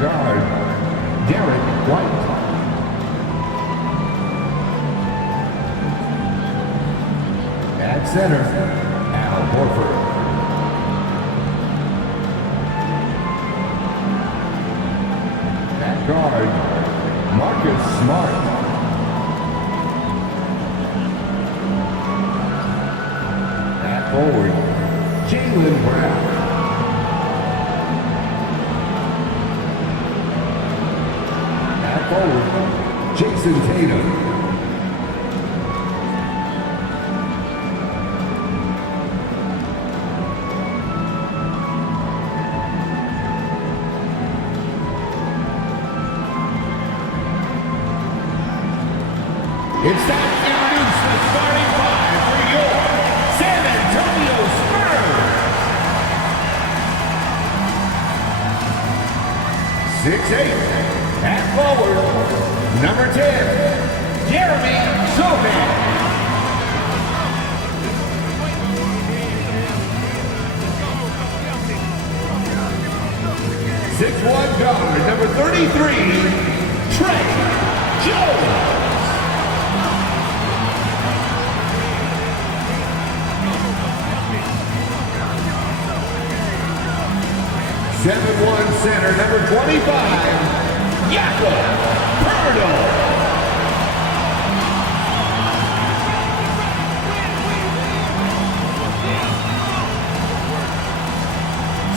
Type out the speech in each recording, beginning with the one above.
guard, Derek White. At center, Al Horford. At guard, Marcus Smart. At forward, Jaylen Brown. At forward, Jason Tatum. It's time to introduce the starting five for your San Antonio Spurs. 6'8", at forward, number 10, Jeremy Sohan. 6'1", guard, number 33, Trey Jones. 7'1", center, number 25, Jakob Poeltl.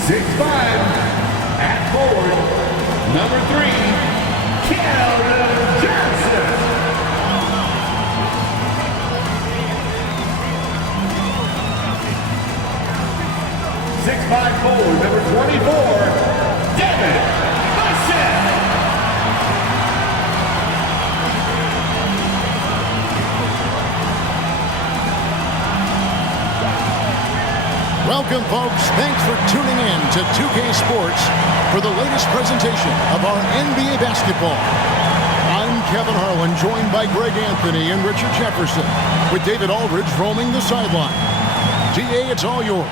6'5", at forward, number 3, Keldon Johnson. 6'5", forward, number 24, Devin Vassell. Welcome, folks. Thanks for tuning in to 2K Sports for the latest presentation of our NBA basketball. I'm Kevin Harlan, joined by Greg Anthony and Richard Jefferson, with David Aldridge roaming the sideline. DA, it's all yours.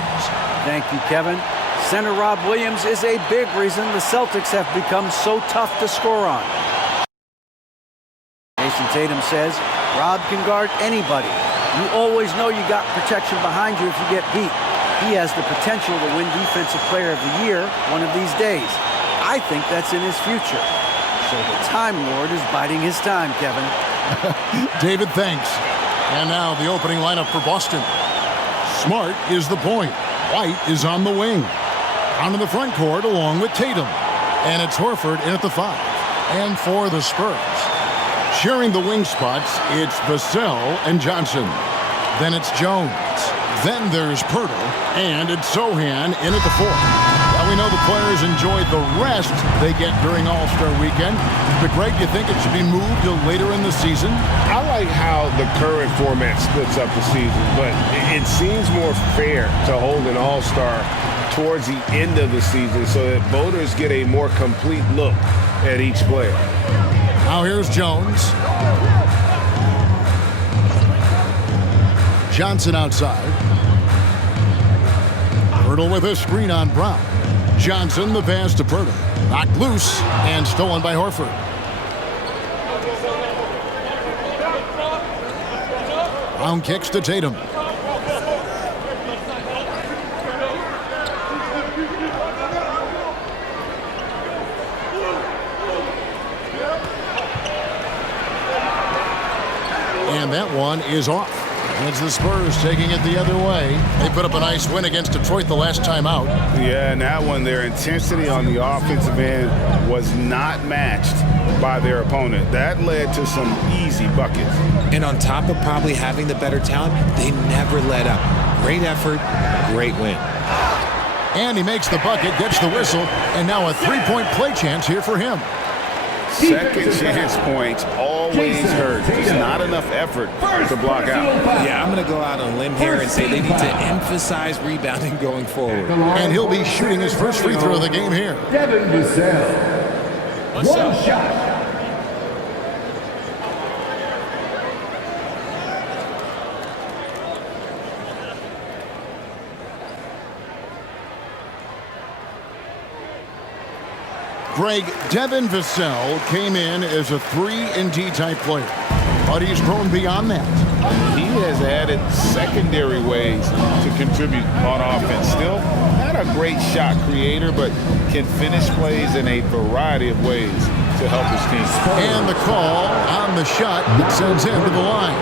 Thank you, Kevin. Center Rob Williams is a big reason the Celtics have become so tough to score on. Jason Tatum says, Rob can guard anybody. You always know you got protection behind you if you get beat. He has the potential to win Defensive Player of the Year one of these days. I think that's in his future. So the Time Lord is biding his time, Kevin. David, thanks. And now the opening lineup for Boston. Smart is the point. White is on the wing. Out in the front court along with Tatum. And it's Horford in at the 5. And for the Spurs, sharing the wing spots, it's Vassell and Johnson. Then it's Jones. Then there's Poeltl. And it's Sohan in at the 4. Now we know the players enjoyed the rest they get during All-Star Weekend. But Greg, you think it should be moved to later in the season? I like how the current format splits up the season, but it seems more fair to hold an All-Star towards the end of the season so that voters get a more complete look at each player. Now here's Jones. Johnson outside. Poeltl with a screen on Brown. Johnson the pass to Poeltl. Knocked loose and stolen by Horford. Brown kicks to Tatum. And that one is off. It's the Spurs taking it the other way. They put up a nice win against Detroit the last time out. Yeah, and that one, their intensity on the offensive end was not matched by their opponent. That led to some easy buckets. And on top of probably having the better talent, they never let up. Great effort, great win. And he makes the bucket, gets the whistle, and now a three-point play chance here for him. Second chance points always hurt. There's not enough effort to block out. Yeah, I'm going to go out on a limb here and say they need to emphasize rebounding going forward. And he'll be shooting his first free throw of the game here. Devin Vassell. One shot. Greg, Devin Vassell came in as a 3-and-D type player, but he's grown beyond that. He has added secondary ways to contribute on offense. Still not a great shot creator, but can finish plays in a variety of ways to help his team. And the call on the shot that sends him to the line.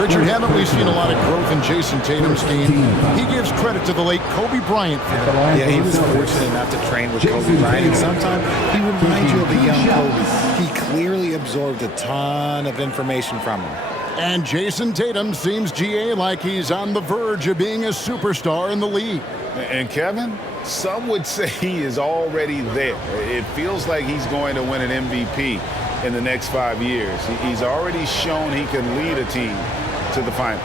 Richard, haven't we seen a lot of growth in Jason Tatum's game? He gives credit to the late Kobe Bryant for that. Yeah, he was fortunate enough to train with Kobe Bryant, and sometimes he reminds you of a young Kobe. He clearly absorbed a ton of information from him. And Jason Tatum seems, GA, like he's on the verge of being a superstar in the league. And Kevin, some would say he is already there. It feels like he's going to win an MVP in the next 5 years. He's already shown he can lead a team to the finals.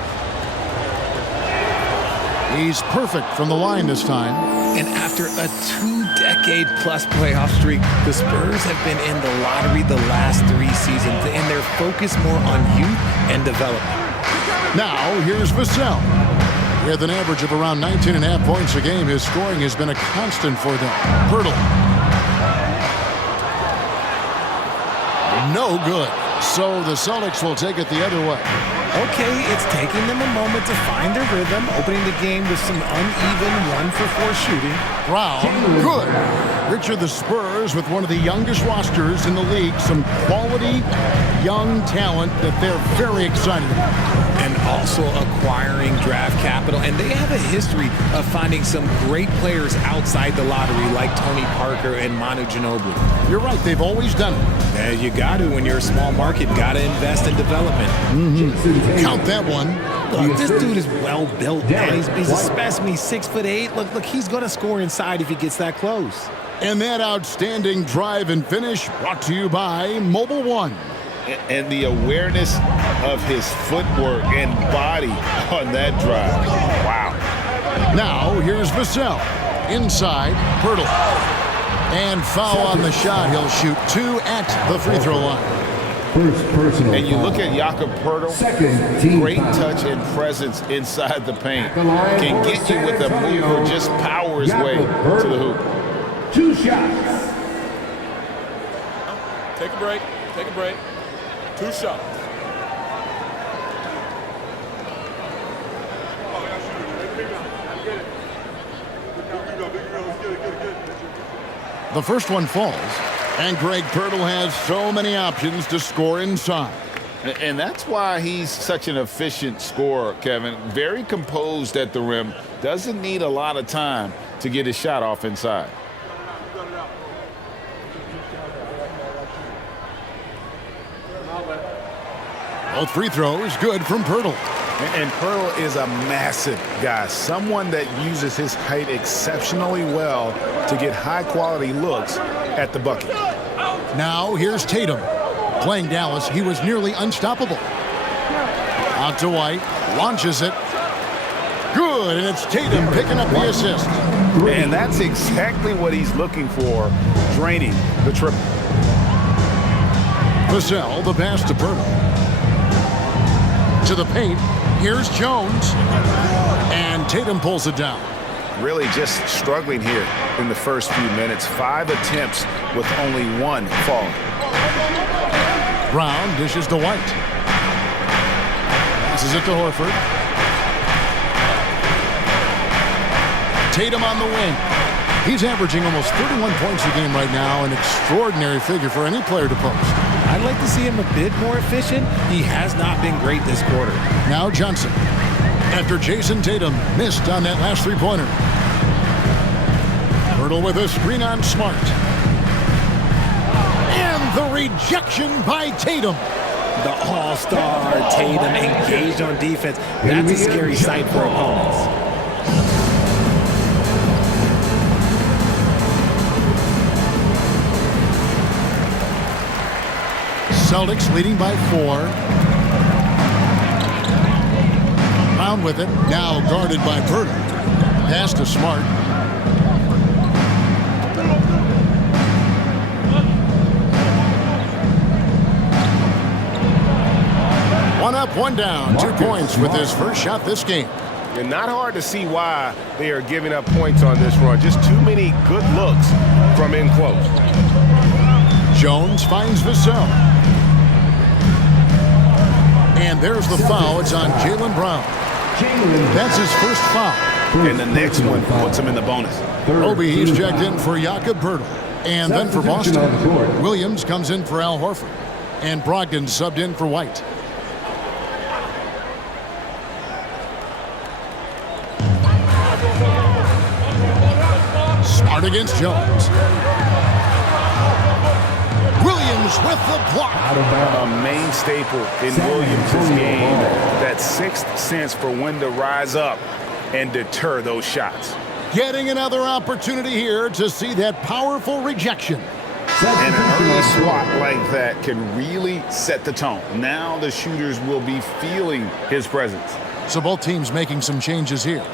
He's perfect from the line this time. And after a 2-decade-plus playoff streak, the Spurs have been in the lottery the last 3 seasons, and they're focused more on youth and development. Now, here's Vassell. With an average of around 19.5 points a game, his scoring has been a constant for them. Pirtle. No good. So the Celtics will take it the other way. Okay, it's taking them a moment to find their rhythm, opening the game with some uneven 1-for-4 shooting. Brown, good. Richard, the Spurs with one of the youngest rosters in the league, some quality young talent that they're very excited about. And also acquiring draft capital, and they have a history of finding some great players outside the lottery like Tony Parker and Manu Ginobili. You're right, they've always done it. You got to, when you're a small market, got to invest in development. Count that one. Look, this dude is well built, man. He's a specimen. He's 6'8". Look, he's going to score inside if he gets that close. And that outstanding drive and finish brought to you by Mobile One. And the awareness of his footwork and body on that drive. Wow. Now, here's Vassell. Inside, Pirtle. And foul on the shot. He'll shoot 2 at the free throw line. First personal And you foul. look at Jakob Poeltl, Second team great foul. touch and presence inside the paint. The line Can for get you with a San move Antonio, or just power his way Jakob to the hoop. Poeltl. 2 shots. Take a break. Take a break. 2 shots. The first one falls, and Greg Pirtle has so many options to score inside. And that's why he's such an efficient scorer, Kevin. Very composed at the rim. Doesn't need a lot of time to get his shot off inside. Both free throws good from Pirtle. And Poeltl is a massive guy, someone that uses his height exceptionally well to get high-quality looks at the bucket. Now here's Tatum. Playing Dallas, he was nearly unstoppable. Out to White, launches it. Good, and it's Tatum picking up the assist. And that's exactly what he's looking for, draining the triple. Vassell, the pass to Pirtle. To the paint, here's Jones. And Tatum pulls it down. Really just struggling here in the first few minutes. 5 attempts with only 1 fall. Brown dishes to White. Passes it to Horford. Tatum on the wing. He's averaging almost 31 points a game right now, an extraordinary figure for any player to post. I'd like to see him a bit more efficient. He has not been great this quarter. Now Johnson. After Jason Tatum missed on that last three-pointer. Pirtle with a screen on Smart. And the rejection by Tatum. The all-star Tatum engaged on defense. That's a scary sight for opponents. Celtics leading by 4. Brown with it. Now guarded by Pirtle. Pass to Smart. One up, one down. 2 points with his first shot this game. And not hard to see why they are giving up points on this run. Just too many good looks from in close. Jones finds Vassell. And there's the foul. It's on Jaylen Brown. That's his first foul. And the next one puts him in the bonus. Obi, he's checked in for Jakob Poeltl. And then for Boston, Williams comes in for Al Horford. And Brogdon subbed in for White. Smart against Jones. Williams with the block. A main staple in Williams' game, that sixth sense for when to rise up and deter those shots. Getting another opportunity here to see that powerful rejection. And an early swat like that can really set the tone. Now the shooters will be feeling his presence. So both teams making some changes here.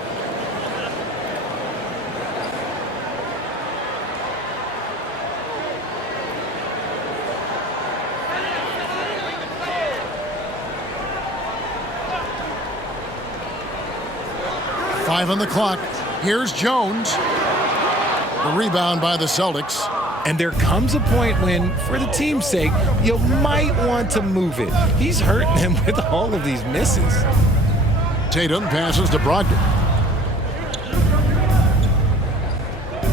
Five on the clock. Here's Jones. The rebound by the Celtics. And there comes a point when, for the team's sake, you might want to move it. He's hurting him with all of these misses. Tatum passes to Brogdon.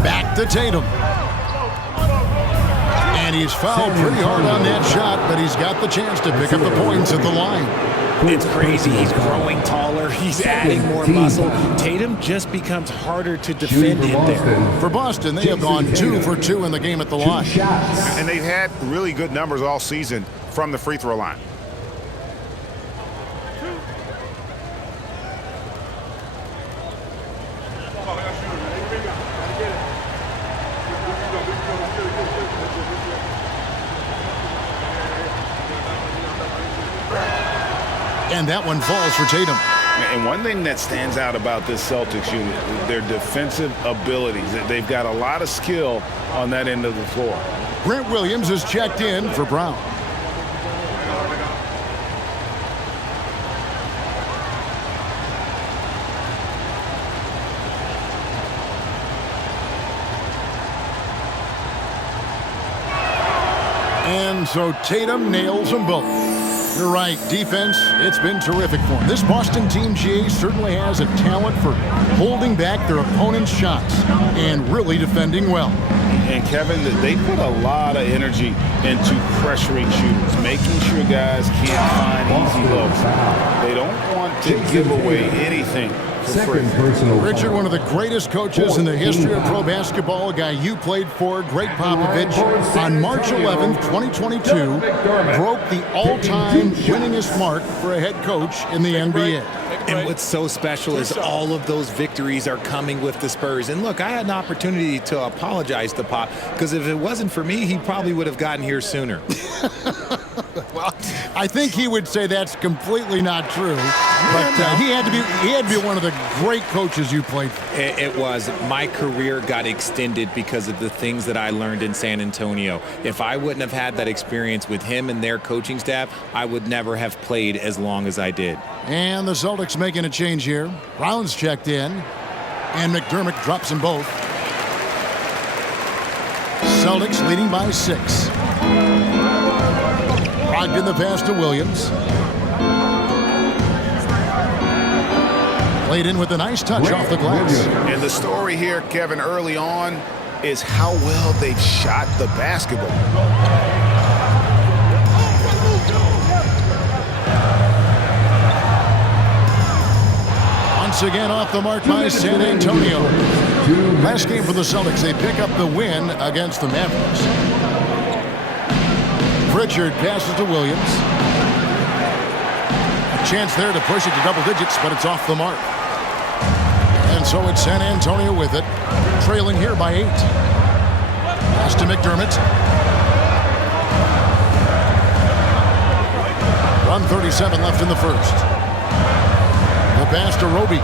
Back to Tatum. And he's fouled pretty hard on that shot, but he's got the chance to pick up the points at the line. It's crazy. He's growing taller. He's adding more muscle. Tatum just becomes harder to defend in there. For Boston, they have gone 2 for 2 in the game at the line. And they've had really good numbers all season from the free throw line. And that one falls for Tatum. And one thing that stands out about this Celtics unit, their defensive abilities. They've got a lot of skill on that end of the floor. Grant Williams is checked in for Brown. And so Tatum nails them both. You're right, defense, it's been terrific for him. This Boston team, GA, certainly has a talent for holding back their opponent's shots and really defending well. And Kevin, they put a lot of energy into pressuring shooters, making sure guys can't find easy looks. They don't want to give away anything for free. Richard, one of the greatest coaches in the history of pro basketball, a guy you played for, Greg Popovich, on March 11th, 2022, broke the all-time winningest mark for a head coach in the NBA. And what's so special is all of those victories are coming with the Spurs. And look, I had an opportunity to apologize to Pop, because if it wasn't for me, he probably would have gotten here sooner. Well, I think he would say that's completely not true. But he had to be one of the great coaches you played for. It was. My career got extended because of the things that I learned in San Antonio. If I wouldn't have had that experience with him and their coaching staff, I would never have played as long as I did. And the Celtics making a change here. Brown's checked in, and McDermott drops them both. Celtics leading by 6. Brogdon the pass to Williams. Played in with a nice touch off the glass. And the story here, Kevin, early on is how well they've shot the basketball. Once again off the mark by San Antonio. Last game for the Celtics, they pick up the win against the Mavericks. Pritchard passes to Williams. A chance there to push it to double digits, but it's off the mark. And so it's San Antonio with it, trailing here by 8. Pass to McDermott. 1:37 left in the first. The pass to Roby.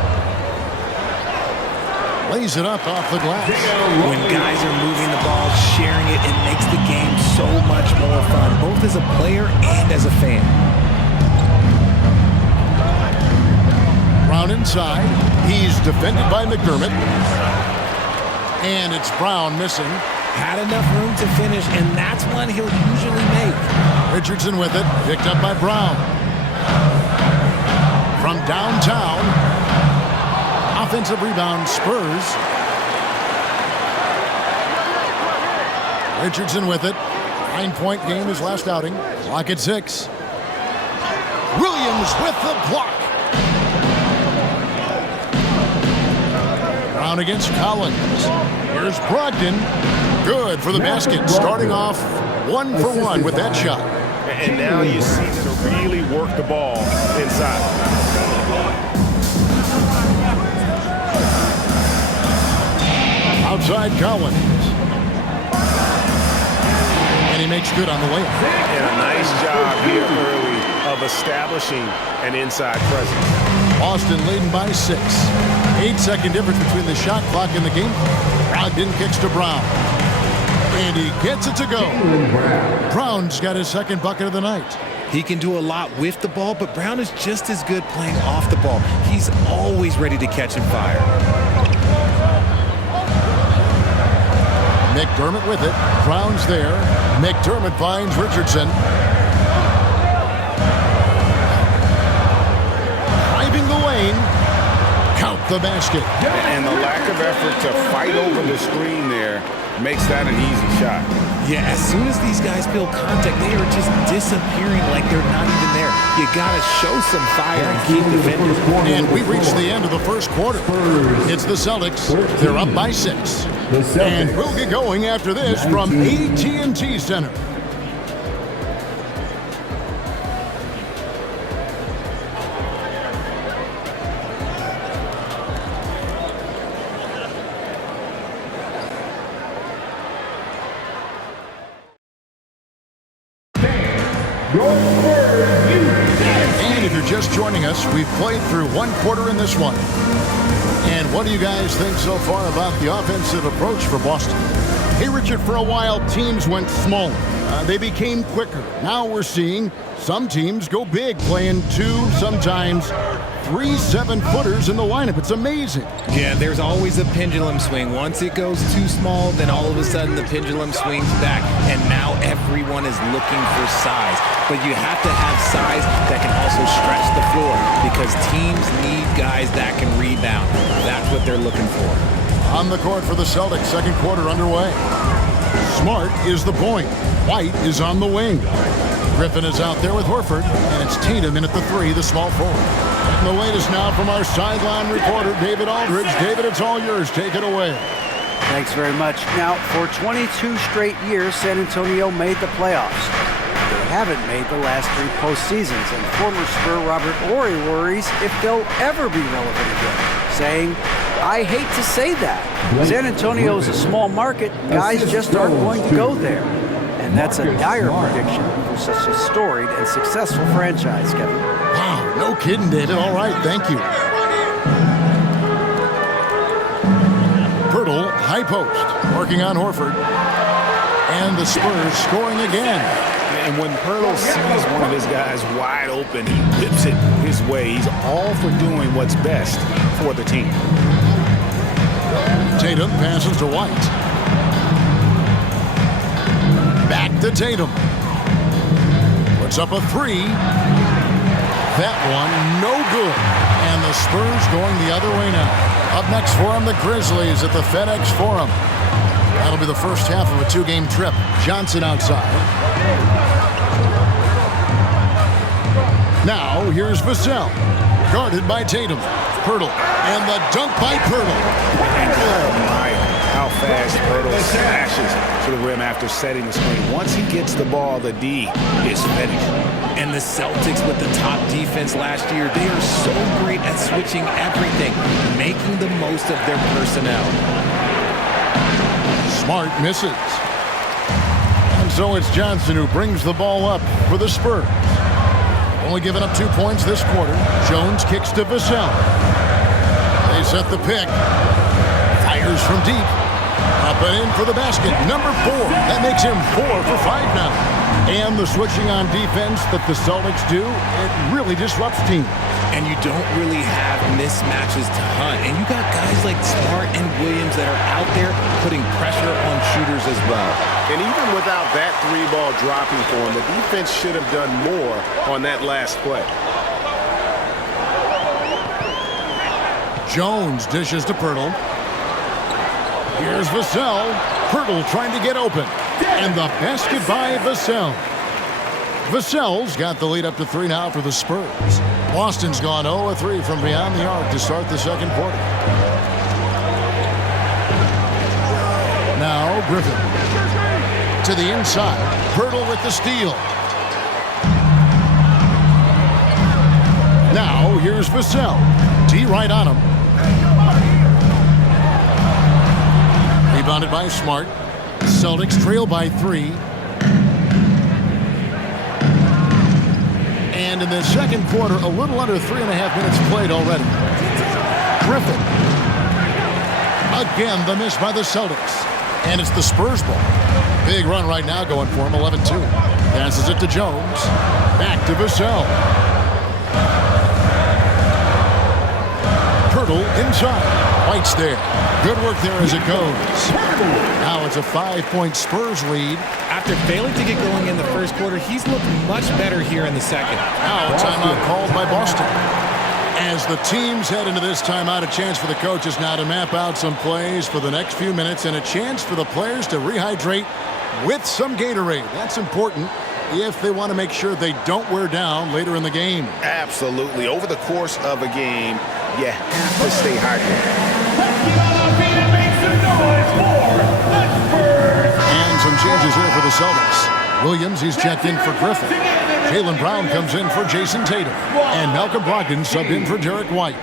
Lays it up off the glass. When guys are moving the ball, sharing it, it makes the game so much more fun, both as a player and as a fan. Brown inside. He's defended by McDermott. And it's Brown missing. Had enough room to finish, and that's one he'll usually make. Richardson with it, picked up by Brown. From downtown, offensive rebound, Spurs. Richardson with it. 9-point game his last outing. Clock at 6. Williams with the block. Brown against Collins. Here's Brogdon. Good for the basket. Starting off 1 for 1 with that shot. And now you see them really work the ball inside. Outside Collins. And he makes good on the layup. And a nice job here early of establishing an inside presence. Boston leading by 6. 8-second difference between the shot clock and the game. Brogdon kicks to Brown. And he gets it to go. Brown's got his second bucket of the night. He can do a lot with the ball, but Brown is just as good playing off the ball. He's always ready to catch and fire. McDermott with it. Brown's there. McDermott finds Richardson. Driving the lane. Count the basket. And the lack of effort to fight over the screen there makes that an easy shot. Yeah, as soon as these guys feel contact, they are just disappearing like they're not even there. You gotta show some fire and keep defending. And we reached the end of the first quarter. It's the Celtics. They're up by 6. And we'll get going after this from AT&T Center. And if you're just joining us, we've played through 1 quarter in this one. And what do you guys think so far about the offensive approach for Boston? Hey, Richard, for a while, teams went smaller. They became quicker. Now we're seeing some teams go big, playing 2, sometimes 3 7-footers in the lineup. It's amazing. Yeah, there's always a pendulum swing. Once it goes too small, then all of a sudden the pendulum swings back, and now everyone is looking for size. But you have to have size that can also stretch the floor, because teams need guys that can rebound. That's what they're looking for. On the court for the Celtics, second quarter underway. Smart is the point. White is on the wing. Griffin is out there with Horford, and it's Tatum in at the 3, the small forward. And the latest now from our sideline reporter, David Aldridge. David, it's all yours. Take it away. Thanks very much. Now, for 22 straight years, San Antonio made the playoffs. They haven't made the last 3 postseasons, and former Spur Robert Horry worries if they'll ever be relevant again, saying, I hate to say that. San Antonio is a small market. Guys just aren't going to go there. And that's a dire prediction for such a storied and successful franchise, Kevin. Wow, no kidding, David. All right, thank you. Pirtle, high post, working on Horford. And the Spurs scoring again. And when Pirtle sees one of his guys wide open, he whips it his way. He's all for doing what's best for the team. Tatum passes to White. Back to Tatum. Puts up a 3. That one, no good. And the Spurs going the other way now. Up next for them, the Grizzlies at the FedEx Forum. That'll be the first half of a 2-game trip. Johnson outside. Now, here's Vassell. Guarded by Tatum. Pirtle. And the dunk by Pirtle. And how fast Pirtle smashes to the rim after setting the screen. Once he gets the ball, the D is finished. And the Celtics with the top defense last year, they are so great at switching everything, making the most of their personnel. Smart misses. And so it's Johnson who brings the ball up for the Spurs. Only giving up 2 points this quarter. Jones kicks to Vassell. They set the pick. Fires from deep. Up and in for the basket. Number 4. That makes him 4 for 5 now. And the switching on defense that the Celtics do, it really disrupts teams. And you don't really have mismatches to hunt. And you got guys like Smart and Williams that are out there putting pressure on shooters as well. And even without that three-ball dropping for him, the defense should have done more on that last play. Jones dishes to Pirtle. Here's Vassell. Pirtle trying to get open. And the basket by Vassell. Vassell's got the lead up to 3 now for the Spurs. Boston's gone 0-3 from beyond the arc to start the second quarter. Now Griffin. To the inside. Pirtle with the steal. Now here's Vassell. D right on him. Rebounded by Smart. Celtics trail by 3. And in the second quarter, a little under 3.5 minutes played already. Griffin. Again, the miss by the Celtics. And it's the Spurs ball. Big run right now going for him, 11-2. Passes it to Jones. Back to Vassell. Pirtle inside. White's there. Good work there as it goes. Now it's a 5-point Spurs lead. After failing to get going in the first quarter, he's looked much better here in the second. Now a timeout called by Boston. As the teams head into this timeout, a chance for the coaches now to map out some plays for the next few minutes and a chance for the players to rehydrate with some Gatorade. That's important if they want to make sure they don't wear down later in the game. Absolutely. Over the course of a game, you have to stay hydrated. And some changes here for the Celtics. Williams, he's checked in for Griffin. Jaylen Brown comes in for Jason Tatum. And Malcolm Brogdon subbed in for Derek White.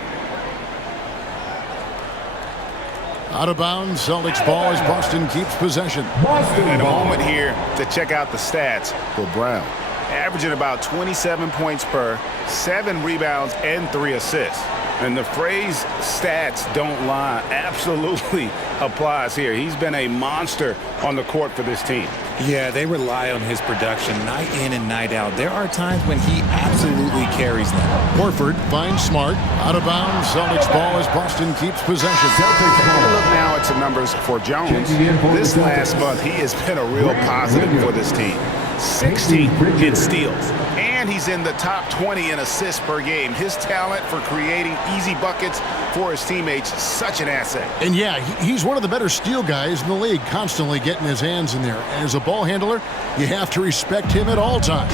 Out of bounds, Celtics ball as Boston keeps possession. And a moment here to check out the stats for Brown. Averaging about 27 points per, 7 rebounds, and 3 assists. And the phrase stats don't lie absolutely applies here. He's been a monster on the court for this team. Yeah, they rely on his production night in and night out. There are times when he absolutely carries them. Horford finds Smart. Out of bounds, Celtics ball as Boston keeps possession. Look now at some numbers for Jones. This last month, he has been a real positive for this team. 16 in steals. And he's in the top 20 in assists per game. His talent for creating easy buckets for his teammates, such an asset. And yeah, he's one of the better steal guys in the league, constantly getting his hands in there. As a ball handler, you have to respect him at all times.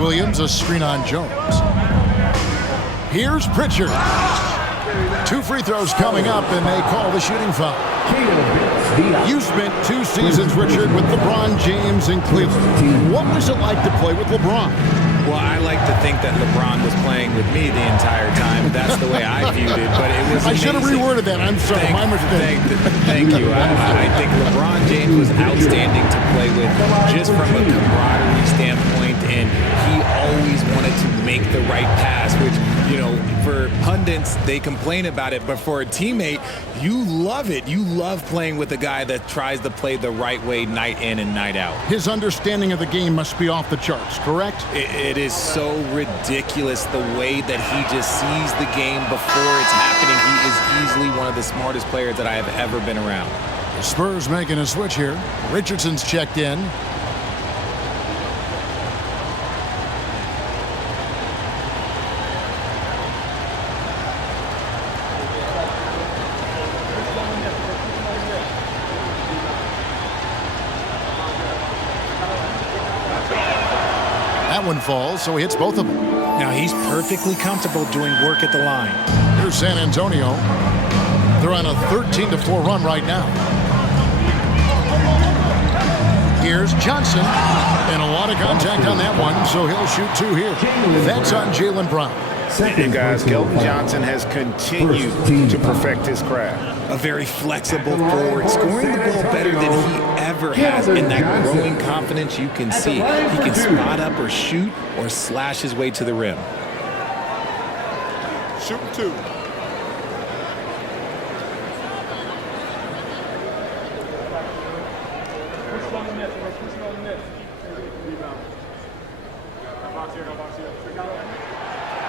Williams, a screen on Jones. Here's Pritchard. 2 free throws coming up, and they call the shooting foul. You spent 2 seasons, Richard, with LeBron James in Cleveland. What was it like to play with LeBron? Well, I like to think that LeBron was playing with me the entire time. That's the way I viewed it, but it was I should have amazing. reworded that. I'm sorry. My mistake. Thank you. I think LeBron James was outstanding to play with just from a camaraderie standpoint, and he always wanted to make the right pass, which, you know, for pundits, they complain about it, but for a teammate, you love it. You love playing with a guy that tries to play the right way night in and night out. His understanding of the game must be off the charts, correct? It is so ridiculous the way that he just sees the game before it's happening. He is easily one of the smartest players that I have ever been around. The Spurs making a switch here. Richardson's checked in. That one falls, so he hits both of them. Now he's perfectly comfortable doing work at the line. Here's San Antonio. They're on a 13-4 run right now. Here's Johnson. And a lot of contact on that one, so he'll shoot 2 here. That's on Jaylen Brown. And guys, Keldon Johnson has continued to perfect his craft. A very flexible forward, scoring the ball better than he ever has, and that growing confidence you can see. He can spot up or shoot or slash his way to the rim. Shoot 2.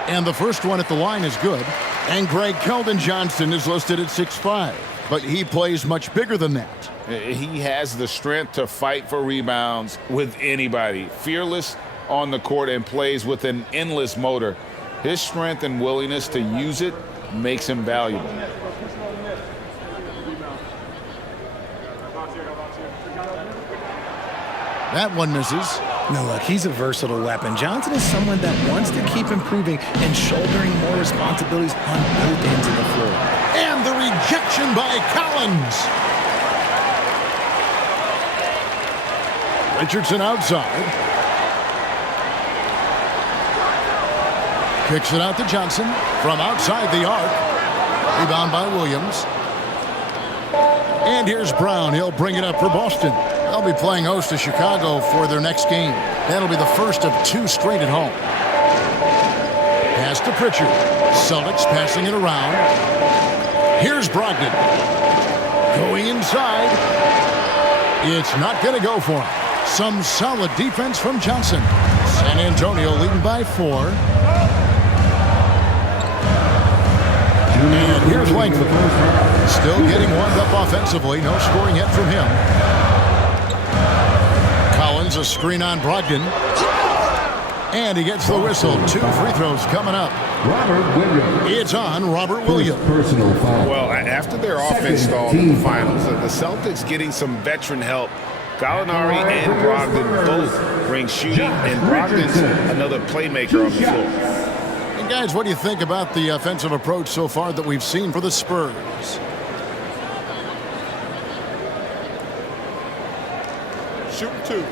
And the first one at the line is good. And Greg Keldon-Johnson is listed at 6'5", but he plays much bigger than that. He has the strength to fight for rebounds with anybody. Fearless on the court and plays with an endless motor. His strength and willingness to use it makes him valuable. That one misses. No, look, he's a versatile weapon. Johnson is someone that wants to keep improving and shouldering more responsibilities on both ends of the floor. And the rejection by Collins. Richardson outside. Kicks it out to Johnson from outside the arc. Rebound by Williams. And here's Brown. He'll bring it up for Boston. They'll be playing host to Chicago for their next game. That'll be the first of 2 straight at home. Pass to Pritchard. Celtics passing it around. Here's Brogdon. Going inside. It's not going to go for him. Some solid defense from Johnson. San Antonio leading by 4. And here's Langford. Still getting warmed up offensively. No scoring yet from him. Collins, a screen on Brogdon. And he gets the whistle. 2 free throws coming up. Robert Williams. It's on Robert Williams. Personal foul. Well, after their offense stalled in the finals, the Celtics getting some veteran help. Gallinari and Brogdon both bring shooting, and Brogdon's another playmaker on the floor. And guys, what do you think about the offensive approach so far that we've seen for the Spurs? Shooting 2.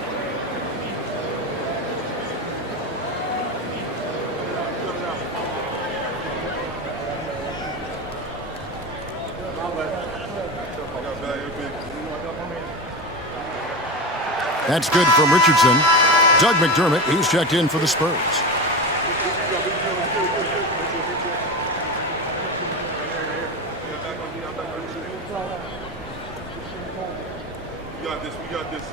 That's good from Richardson. Doug McDermott, he's checked in for the Spurs. We got this. We got this.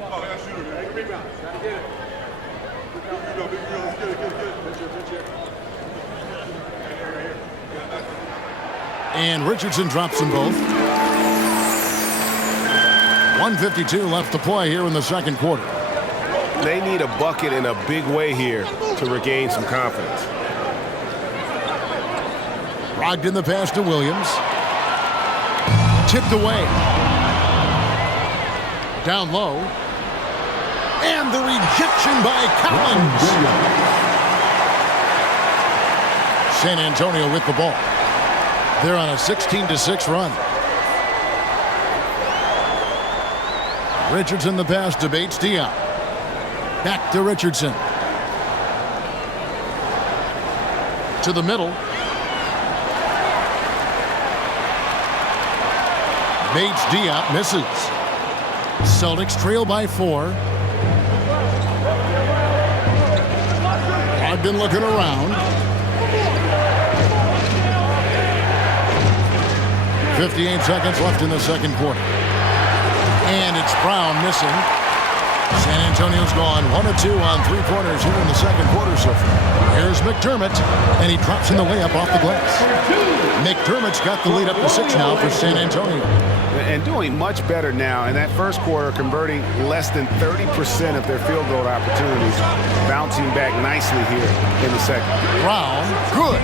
Oh, I got shooter, man. Take a rebound. Gotta get it. Big rebound. Let's get it. And Richardson drops them both. 1:52 left to play here in the second quarter. They need a bucket in a big way here to regain some confidence. Brogdon the pass to Williams. Tipped away. Down low. And the rejection by Collins. San Antonio with the ball. They're on a 16-6 run. Richardson the pass to Bates Diop. Back to Richardson. To the middle. Bates Diop misses. Celtics trail by 4. I've been looking around. 58 seconds left in the second quarter. And it's Brown missing. San Antonio's gone 1 of 2 on 3-pointers here in the second quarter so far. Here's McDermott, and he drops in the layup off the glass. McDermott's got the lead up to 6 now for San Antonio. And doing much better now in that first quarter, converting less than 30% of their field goal opportunities, bouncing back nicely here in the second. Brown, good.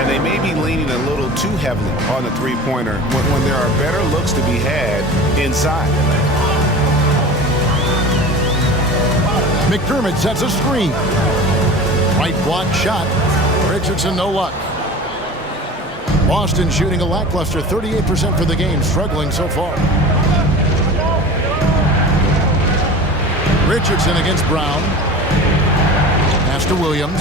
And they may be leaning a little too heavily on the three-pointer when there are better looks to be had inside. McDermott sets a screen. Right block shot. Richardson, no luck. Boston shooting a lackluster 38% for the game, struggling so far. Richardson against Brown. Pass to Williams.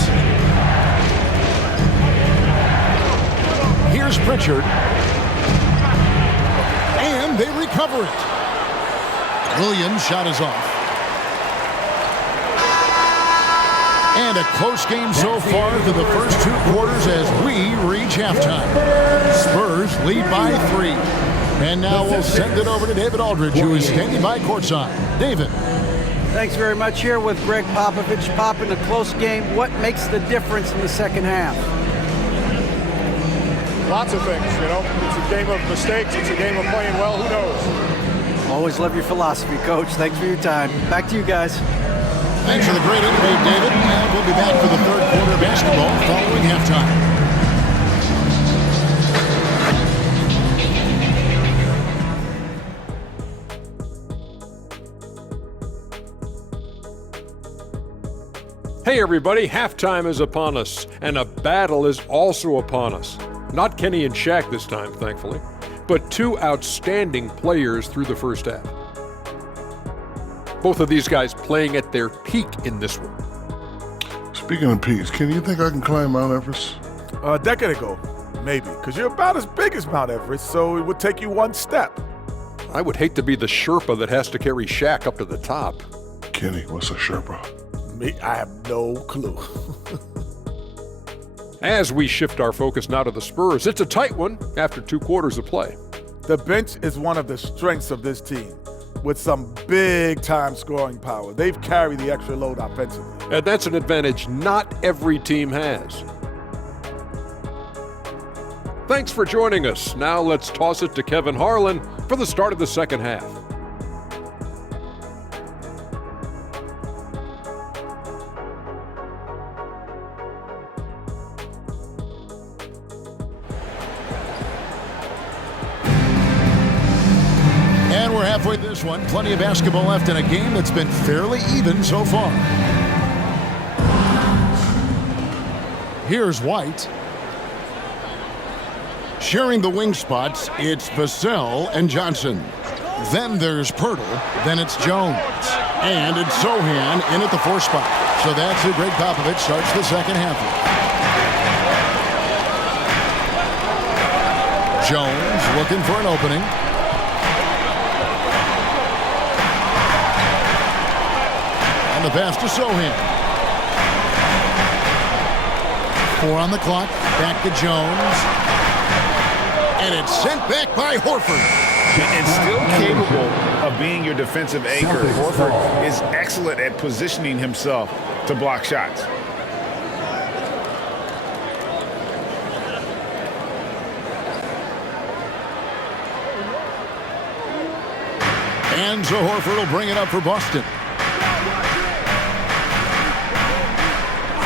Here's Pritchard. And they recover it. Williams' shot is off. And a close game so far through the first 2 quarters as we reach halftime. Spurs lead by 3. And now we'll send it over to David Aldridge, who is standing by courtside. David. Thanks very much. Here with Greg Popovich. Pop, in a close game, what makes the difference in the second half? Lots of things, you know. It's a game of mistakes. It's a game of playing well. Who knows? Always love your philosophy, Coach. Thanks for your time. Back to you guys. Thanks for the great interview, David. And we'll be back for the third quarter of basketball following halftime. Hey everybody, halftime is upon us, and a battle is also upon us. Not Kenny and Shaq this time, thankfully, but two outstanding players through the first half. Both of these guys playing at their peak in this one. Speaking of peaks, Kenny, you think I can climb Mount Everest? A decade ago, maybe, because you're about as big as Mount Everest, so it would take you one step. I would hate to be the Sherpa that has to carry Shaq up to the top. Kenny, what's a Sherpa? Me, I have no clue. As we shift our focus now to the Spurs, it's a tight one after 2 quarters of play. The bench is one of the strengths of this team, with some big-time scoring power. They've carried the extra load offensively. And that's an advantage not every team has. Thanks for joining us. Now let's toss it to Kevin Harlan for the start of the second half. And we're halfway through this one. Plenty of basketball left in a game that's been fairly even so far. Here's White. Sharing the wing spots, it's Vassell and Johnson. Then there's Pirtle. Then it's Jones. And it's Sohan in at the 4 spot. So that's who Greg Popovich starts the second half with. Jones looking for an opening. And the pass to Sohan. 4 on the clock. Back to Jones. And it's sent back by Horford. And still capable of being your defensive anchor. Horford is excellent at positioning himself to block shots. And so Horford will bring it up for Boston.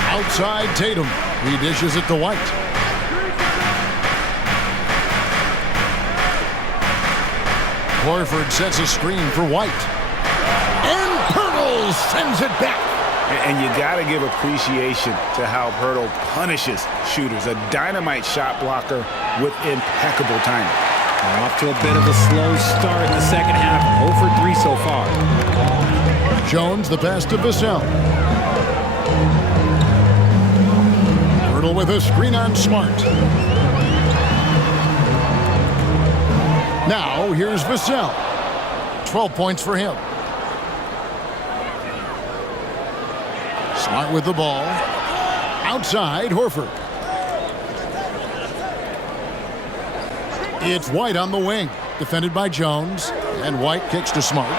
Outside Tatum. He dishes it to White. Horford sets a screen for White. And Pirtle sends it back. And you got to give appreciation to how Pirtle punishes shooters. A dynamite shot blocker with impeccable timing. Off to a bit of a slow start in the second half. 0 for 3 so far. Jones, the pass to Vassell. Pirtle with a screen on Smart. Now, here's Vassell. 12 points for him. Smart with the ball. Outside, Horford. It's White on the wing. Defended by Jones. And White kicks to Smart.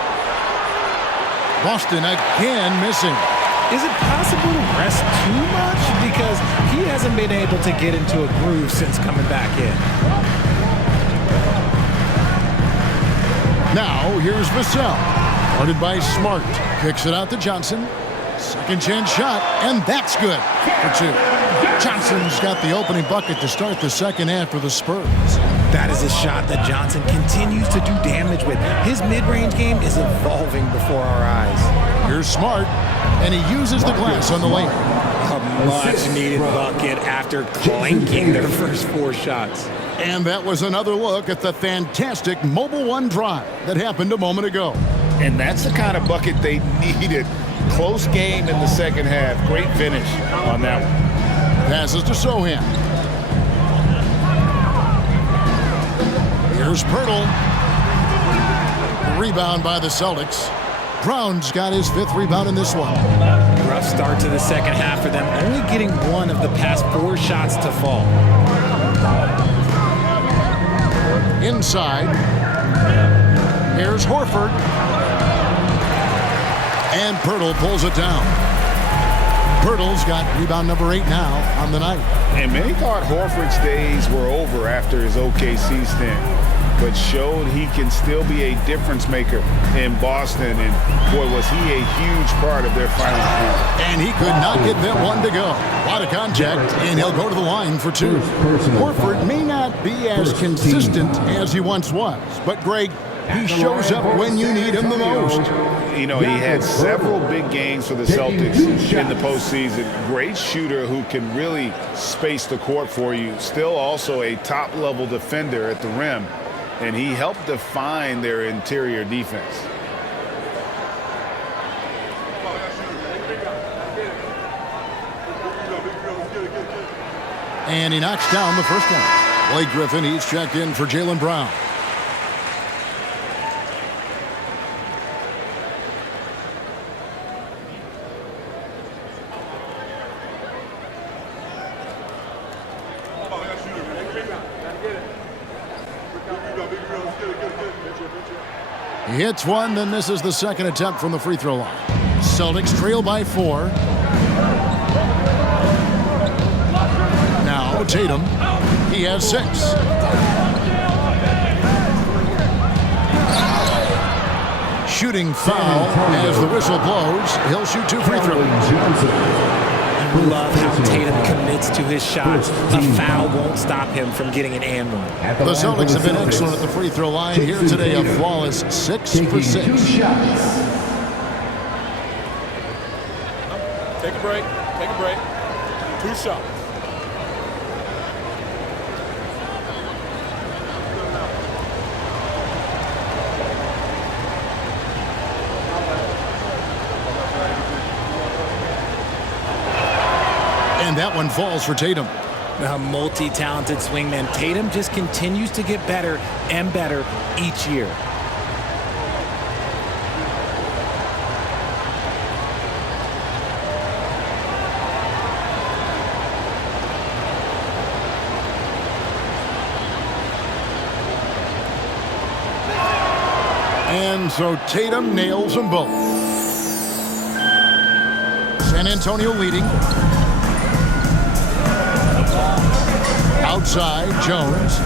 Boston again missing. Is it possible to rest too much? Because he hasn't been able to get into a groove since coming back in. Now, here's Vassell. Guarded by Smart. Kicks it out to Johnson. Second chance shot, and that's good for 2. Johnson's got the opening bucket to start the second half for the Spurs. That is a shot that Johnson continues to do damage with. His mid-range game is evolving before our eyes. Here's Smart, and he uses the glass on the lane. A much-needed bucket after clanking their first 4 shots. And that was another look at the fantastic Mobile One drive that happened a moment ago. And that's the kind of bucket they needed. Close game in the second half. Great finish on that one. Passes to Sohan. Here's Pirtle. Rebound by the Celtics. Brown's got his 5th rebound in this one. Rough start to the second half for them, only getting 1 of the past 4 shots to fall. Inside. Here's Horford. And Pirtle pulls it down. Pirtle's got rebound number 8 now on the night. And many thought Horford's days were over after his OKC stint, but showed he can still be a difference maker in Boston. And boy, was he a huge part of their final run. And he could not get that one to go. A lot of contact, and he'll go to the line for 2. Horford may not be as consistent as he once was, but Greg, he shows up when you need him the most. You know, he had several big games for the Celtics in the postseason. Great shooter who can really space the court for you. Still also a top-level defender at the rim, and he helped define their interior defense. And he knocks down the first one. Blake Griffin, he's checked in for Jaylen Brown. He hits one, then misses the second attempt from the free throw line. Celtics trail by 4. Now Tatum, he has 6. Shooting foul as the whistle blows. He'll shoot 2 free throws. Love how Tatum commits to his shots. A foul won't stop him from getting an and one. The Celtics have been excellent at the free throw line here today. A flawless 6 for 6. Take a break. Take a break. 2 shots. And that one falls for Tatum. A multi-talented swingman. Tatum just continues to get better and better each year. And so Tatum nails them both. San Antonio leading. Outside, Jones.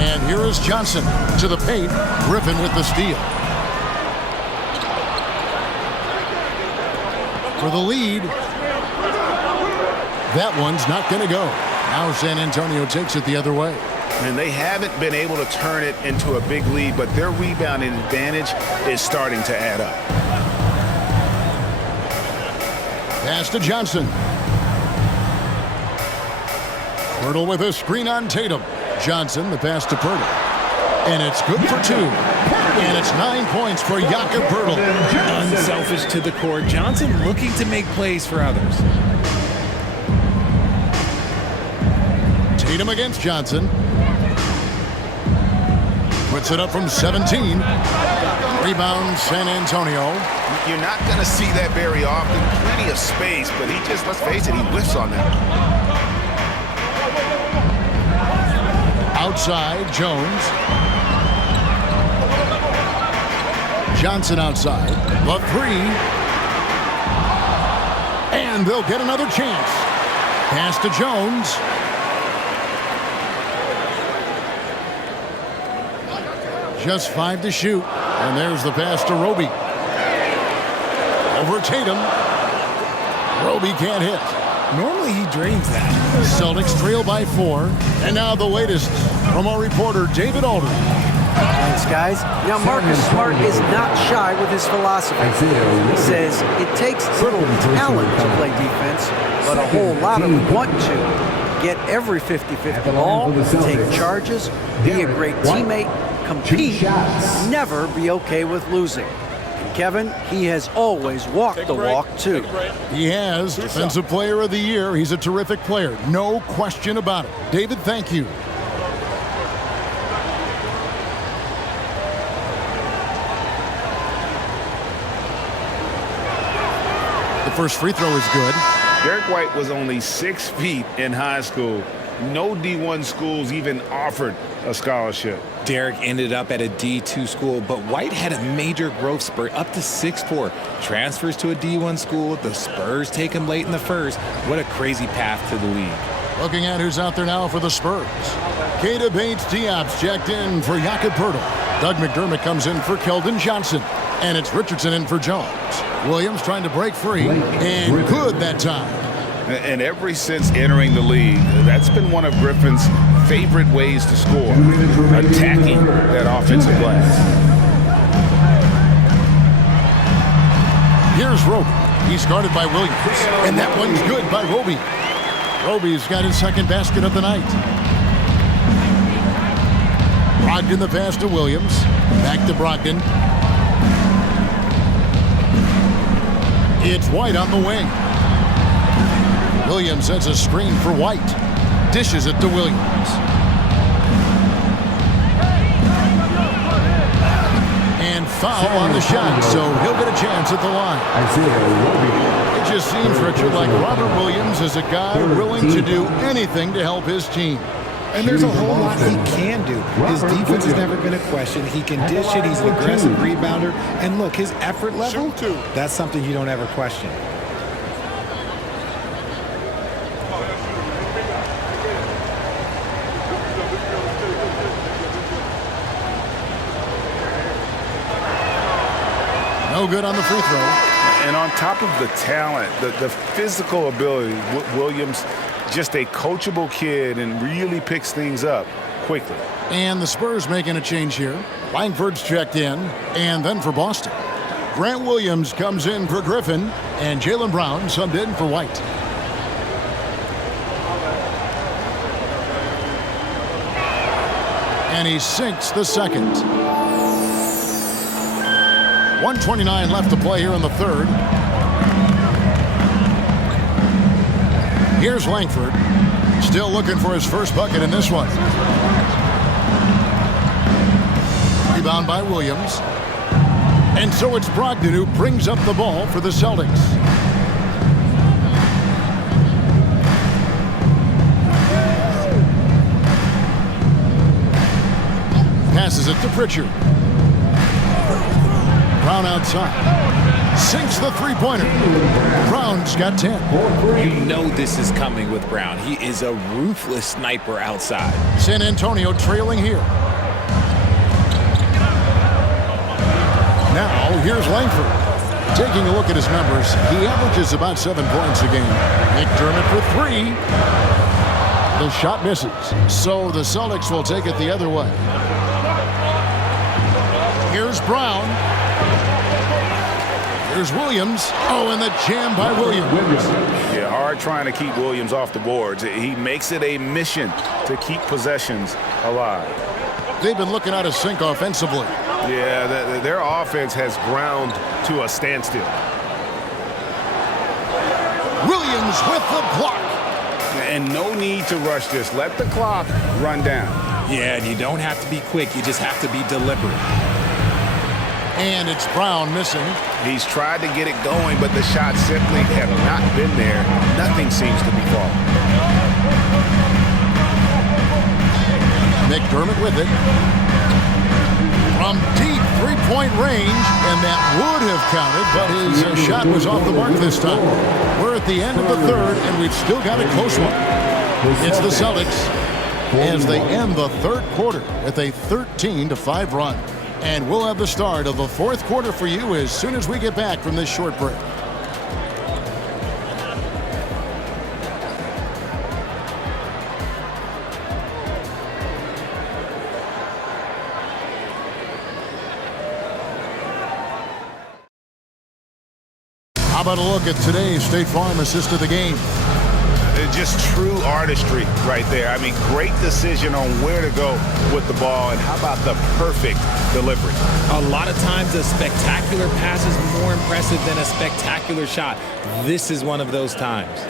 And here is Johnson to the paint. Griffin with the steal. For the lead. That one's not going to go. Now San Antonio takes it the other way. And they haven't been able to turn it into a big lead, but their rebounding advantage is starting to add up. Pass to Johnson. Pirtle with a screen on Tatum. Johnson, the pass to Pirtle. And it's good for 2. And it's 9 points for Jakob Pirtle. Unselfish to the core. Johnson looking to make plays for others. Tatum against Johnson. Puts it up from 17. Rebound, San Antonio. You're not going to see that very often. Plenty of space, but he just, let's face it, he whiffs on that. Outside, Jones. Johnson outside. The 3. And they'll get another chance. Pass to Jones. Just 5 to shoot. And there's the pass to Roby. Over Tatum. Roby can't hit. Normally he drains that. Celtics trail by 4. And now the latest from our reporter, David Aldridge. Thanks, guys. Now, Marcus Smart is not shy with his philosophy. He says it takes little talent to play defense, but a whole lot of want to. Get every 50-50 ball, take charges, be a great teammate, compete, never be okay with losing. And Kevin, he has always walked the walk, too. He has. Defensive Player of the Year. He's a terrific player. No question about it. David, thank you. The first free throw is good. Derek White was only 6 feet in high school. No D1 schools even offered a scholarship. Derek ended up at a D2 school, but White had a major growth spurt up to 6'4". Transfers to a D1 school. The Spurs take him late in the first. What a crazy path to the league. Looking at who's out there now for the Spurs. Keita Bates-Diop's checked in for Jakob Poeltl. Doug McDermott comes in for Keldon Johnson. And it's Richardson in for Jones. Williams trying to break free, and good that time. And ever since entering the league, that's been one of Griffin's favorite ways to score, attacking that offensive glass. Here's Roby. He's guarded by Williams, and that one's good by Roby. Roby's got his second basket of the night. Brogdon the pass to Williams. Back to Brogdon. It's White on the wing. Williams sends a screen for White. Dishes it to Williams. And foul on the shot, so he'll get a chance at the line. It just seems, Richard, like Robert Williams is a guy willing to do anything to help his team. And there's a whole lot he can do. His defense has never been a question. He can dish it. He's an aggressive rebounder. And look, his effort level, that's something you don't ever question. No good on the free throw. And on top of the talent, the physical ability, Williams, just a coachable kid and really picks things up quickly. And the Spurs making a change here. Langford's checked in, and then for Boston. Grant Williams comes in for Griffin, and Jaylen Brown subbed in for White. And he sinks the second. 1:29 left to play here in the third. Here's Langford, still looking for his first bucket in this one. Rebound by Williams. And so it's Brogdon who brings up the ball for the Celtics. Passes it to Pritchard. Brown outside. Sinks the three-pointer. Brown's got 10. You know this is coming with Brown. He is a ruthless sniper outside. San Antonio trailing here. Now, here's Langford. Taking a look at his numbers, he averages about 7 points a game. McDermott for 3. The shot misses. So the Celtics will take it the other way. Here's Brown. Here's Williams. Oh, and the jam by Williams. Yeah, hard trying to keep Williams off the boards. He makes it a mission to keep possessions alive. They've been looking out of sync offensively. Yeah, their offense has ground to a standstill. Williams with the block. And no need to rush this. Let the clock run down. Yeah, and you don't have to be quick. You just have to be deliberate. And it's Brown missing. He's tried to get it going, but the shots simply have not been there. Nothing seems to be falling. McDermott with it. From deep three-point range, and that would have counted, but his shot was off the mark this time. We're at the end of the third, and we've still got a close one. It's the Celtics as they end the third quarter with a 13-5 run. And we'll have the start of the fourth quarter for you as soon as we get back from this short break. How about a look at today's State Farm assist of the game? Just true artistry right there. I mean, great decision on where to go with the ball, and how about the perfect delivery? A lot of times a spectacular pass is more impressive than a spectacular shot. This is one of those times.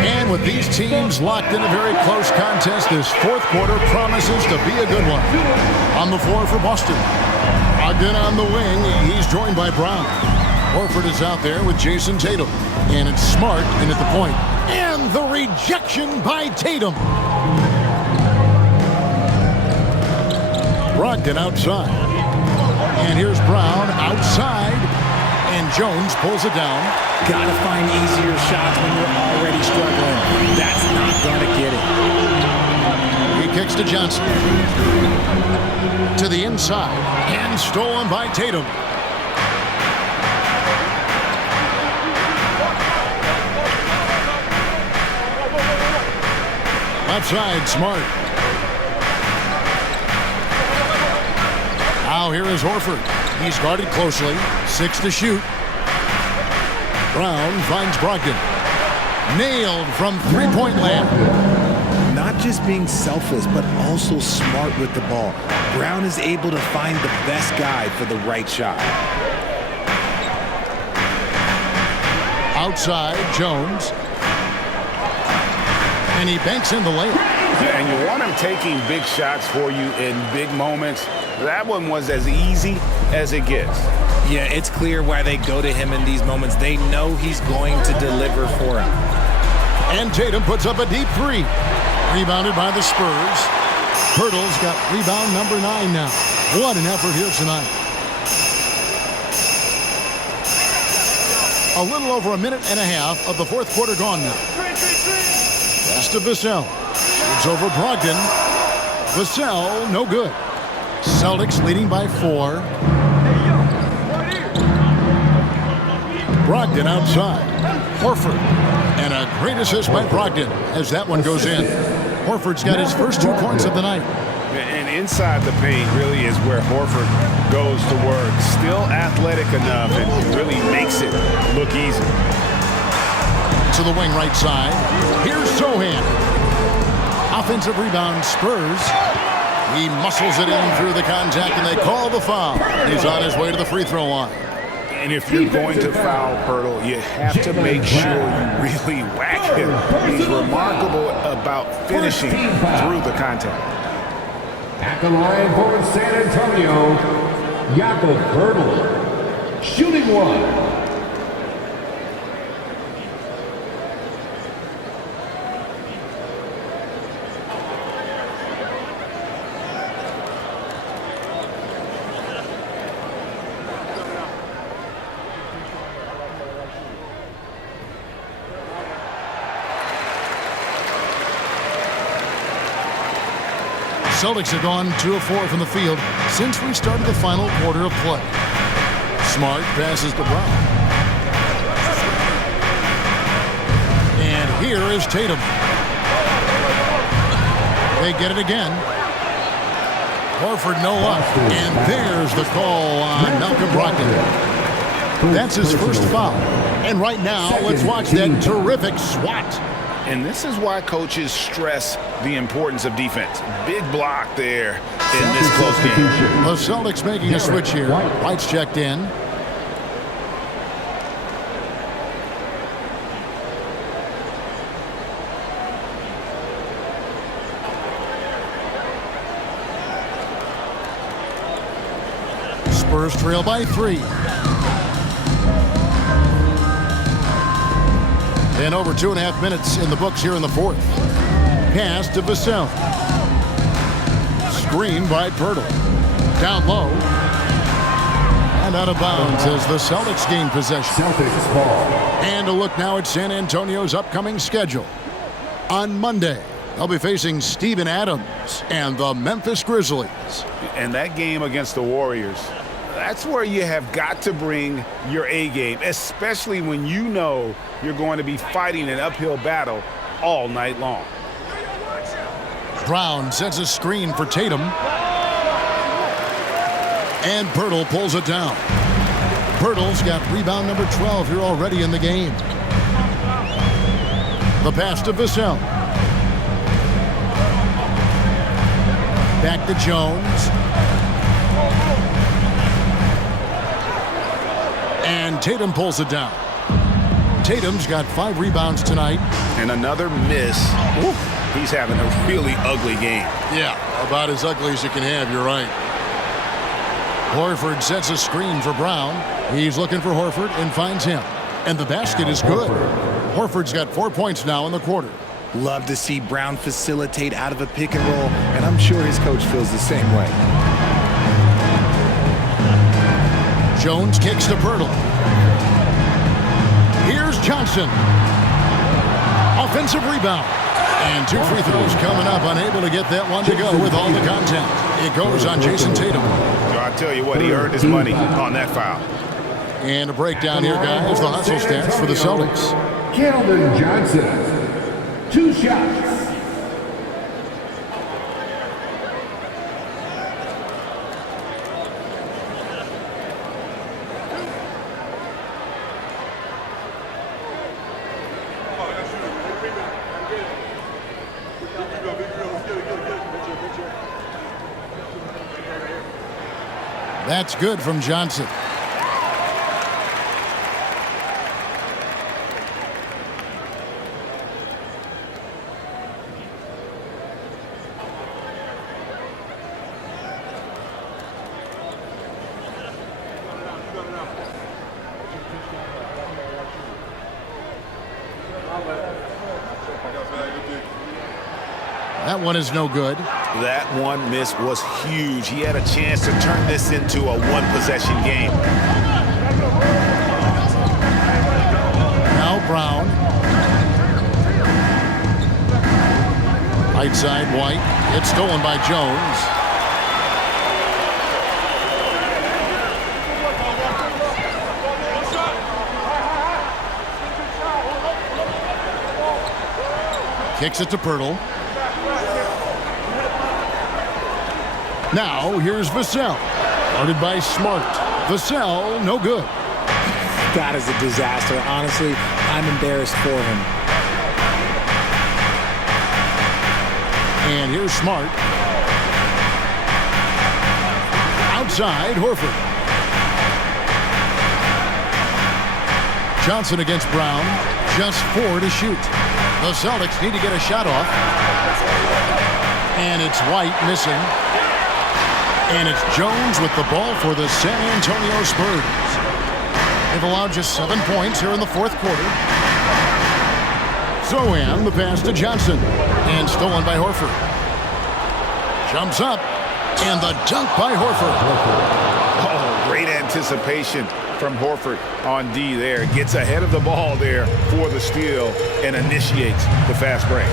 And with these teams locked in a very close contest, this fourth quarter promises to be a good one. On the floor for Boston, Brogdon on the wing. He's joined by Brown. Horford is out there with Jason Tatum. And it's Smart in at the point. And the rejection by Tatum. Brogdon outside. And here's Brown outside. And Jones pulls it down. Gotta find easier shots when you're already struggling. That's not gonna get it. He kicks to Johnson. To the inside. And stolen by Tatum. Outside, Smart. Now here is Horford. He's guarded closely. 6 to shoot. Brown finds Brogdon. Nailed from three-point land. Not just being selfless, but also smart with the ball. Brown is able to find the best guy for the right shot. Outside, Jones. And he banks in the layup. Yeah, and you want him taking big shots for you in big moments. That one was as easy as it gets. Yeah, it's clear why they go to him in these moments. They know he's going to deliver for him. And Tatum puts up a deep three. Rebounded by the Spurs. Pirtle's got rebound number 9 now. What an effort here tonight. A little over a minute and a half of the fourth quarter gone now. Pass to Vassell. It's over Brogdon. Vassell, no good. Celtics leading by 4. Brogdon outside. Horford. And a great assist by Brogdon as that one goes in. Horford's got his first 2 points of the night. And inside the paint really is where Horford goes to work. Still athletic enough and really makes it look easy. To the wing right side. Here's Sohan. Offensive rebound, Spurs. He muscles it in through the contact, and they call the foul. He's on his way to the free throw line. And if you're going to foul Pirtle, you have to make sure you really whack him. He's remarkable about finishing through the contact. At the line for San Antonio, Jakob Pirtle, shooting 1. Celtics have gone 2 of 4 from the field since we started the final quarter of play. Smart passes to Brown. And here is Tatum. They get it again. Horford no up. And there's the call on Malcolm Brogdon. That's his first foul. And right now, let's watch that terrific swat. And this is why coaches stress the importance of defense. Big block there in this close game. The Celtics making a switch here. White's checked in. Spurs trail by 3. And over 2.5 minutes in the books here in the fourth. Pass to Vassell. Screen by Pirtle. Down low. And out of bounds as the Celtics gain possession. Celtics ball. And a look now at San Antonio's upcoming schedule. On Monday, they'll be facing Steven Adams and the Memphis Grizzlies. And that game against the Warriors, that's where you have got to bring your A game, especially when you know you're going to be fighting an uphill battle all night long. Brown sets a screen for Tatum. And Pirtle pulls it down. Pirtle's got rebound number 12 here already in the game. The pass to Vassell. Back to Jones. And Tatum pulls it down. Tatum's got 5 rebounds tonight. And another miss. Ooh, he's having a really ugly game. Yeah, about as ugly as you can have, you're right. Horford sets a screen for Brown. He's looking for Horford and finds him. And the basket is good. Horford's got 4 points now in the quarter. Love to see Brown facilitate out of a pick and roll, and I'm sure his coach feels the same way. Jones kicks to Pirtle. Here's Johnson. Offensive rebound. And 2 free throws coming up, unable to get that one to go with all the contact. It goes on Jason Tatum. I tell you what, he earned his money on that foul. And a breakdown here, guys. The hustle stats for the Celtics. Keldon Johnson, 2 shots. That's good from Johnson. That one is no good. That one miss was huge. He had a chance to turn this into a one-possession game. Now Brown. Right side, White. It's stolen by Jones. Kicks it to Pirtle. Now, here's Vassell. Guarded by Smart. Vassell, no good. That is a disaster. Honestly, I'm embarrassed for him. And here's Smart. Outside, Horford. Johnson against Brown. Just 4 to shoot. The Celtics need to get a shot off. And it's White missing. And it's Jones with the ball for the San Antonio Spurs. They've allowed just 7 points here in the fourth quarter. Zohan, the pass to Johnson. And stolen by Horford. Jumps up. And the dunk by Horford. Oh, great anticipation from Horford on D there. Gets ahead of the ball there for the steal and initiates the fast break.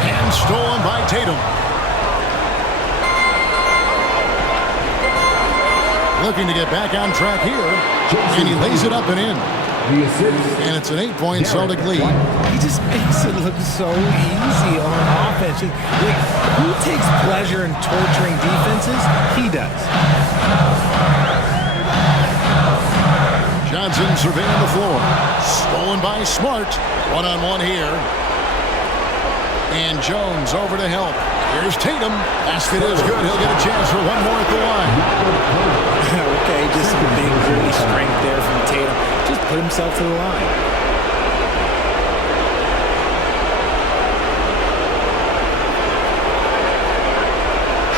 And stolen by Tatum. Looking to get back on track here. And he lays it up and in. And it's an 8-point Celtic lead. He just makes it look so easy on offense. Who takes pleasure in torturing defenses? He does. Johnson surveying the floor. Stolen by Smart. One-on-one here. And Jones over to help. Here's Tatum. Basket is good. He'll get a chance for one more at the line. Okay, just some big early strength there from Tatum. Just put himself to the line.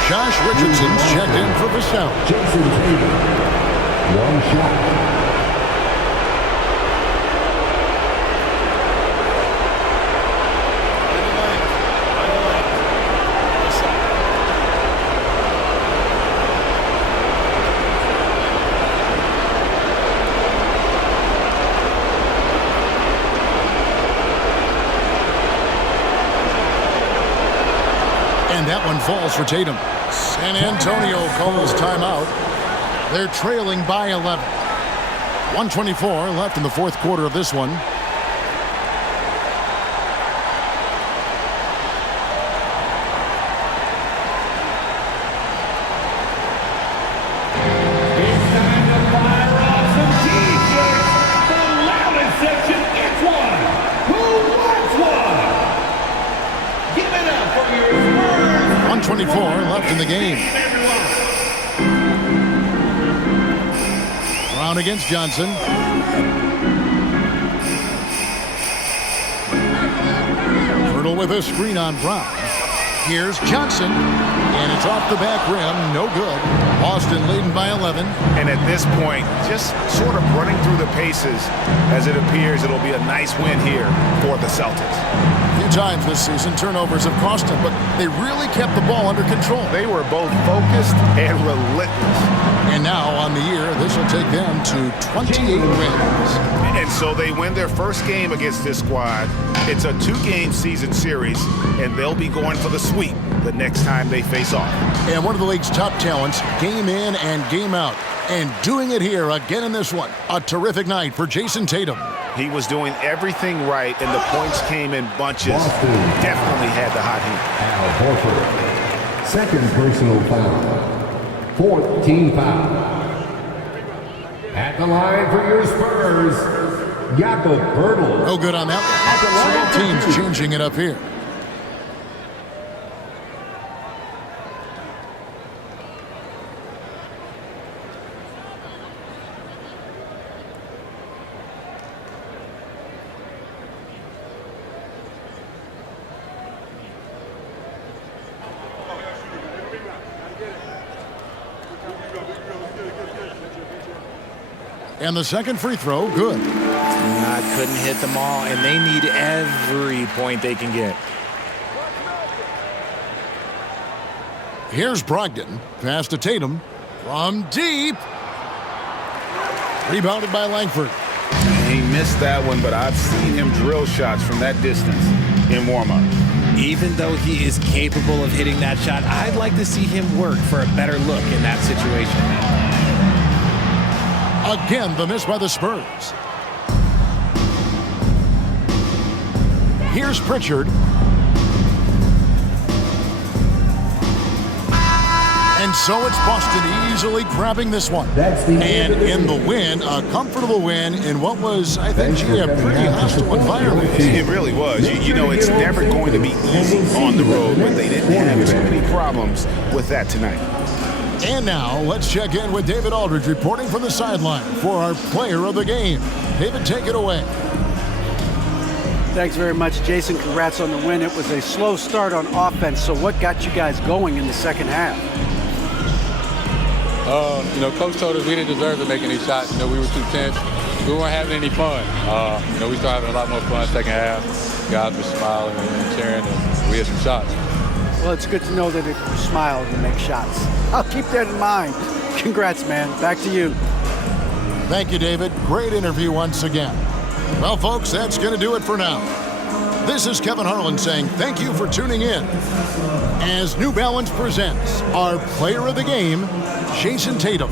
Josh Richardson's checked in for Vassell. Jason Tatum, 1 shot. That one falls for Tatum. San Antonio calls timeout. They're trailing by 11. 1:24 left in the fourth quarter of this one. It's time to fire off some t-shirts. The loudest section gets one. Who wants one? Give it up for your Spurs. 1:24 left in the game. Brown against Johnson. Pirtle with a screen on Brown. Here's Johnson, and it's off the back rim. No good. Boston leading by 11. And at this point, just sort of running through the paces as it appears it'll be a nice win here for the Celtics. A few times this season, turnovers have cost them, but they really kept the ball under control. They were both focused and relentless. And now on the year, this will take them to 28 wins. And so they win their first game against this squad. It's a 2-game season series, and they'll be going for the sweep the next time they face off. And one of the league's top talents, game in and game out. And doing it here again in this one. A terrific night for Jason Tatum. He was doing everything right, and the points came in bunches. Definitely had the hot hand. Al Horford. Second personal foul. 4th team foul. At the line for your Spurs, Jakob Poeltl. No good on that. So both teams changing it up here. And the second free throw, good. Couldn't hit them all, and they need every point they can get. Here's Brogdon. Pass to Tatum. From deep. Rebounded by Langford. He missed that one, but I've seen him drill shots from that distance in warm-up. Even though he is capable of hitting that shot, I'd like to see him work for a better look in that situation. Again, the miss by the Spurs. Here's Pritchard. And so it's Boston easily grabbing this one. And in the win, a comfortable win in what was, I think, a pretty hostile environment. It really was. You know, it's never going to be easy on the road, but they didn't have too many problems with that tonight. And now, let's check in with David Aldridge reporting from the sideline for our player of the game. David, take it away. Thanks very much, Jason. Congrats on the win. It was a slow start on offense, so what got you guys going in the second half? You know, Coach told us we didn't deserve to make any shots. You know, we were too tense. We weren't having any fun. You know, we started having a lot more fun second half. Guys were smiling and cheering, and we had some shots. Well, it's good to know that if you smile, you make shots. I'll keep that in mind. Congrats, man. Back to you. Thank you, David. Great interview once again. Well, folks, that's going to do it for now. This is Kevin Harlan saying thank you for tuning in as New Balance presents our player of the game, Jason Tatum.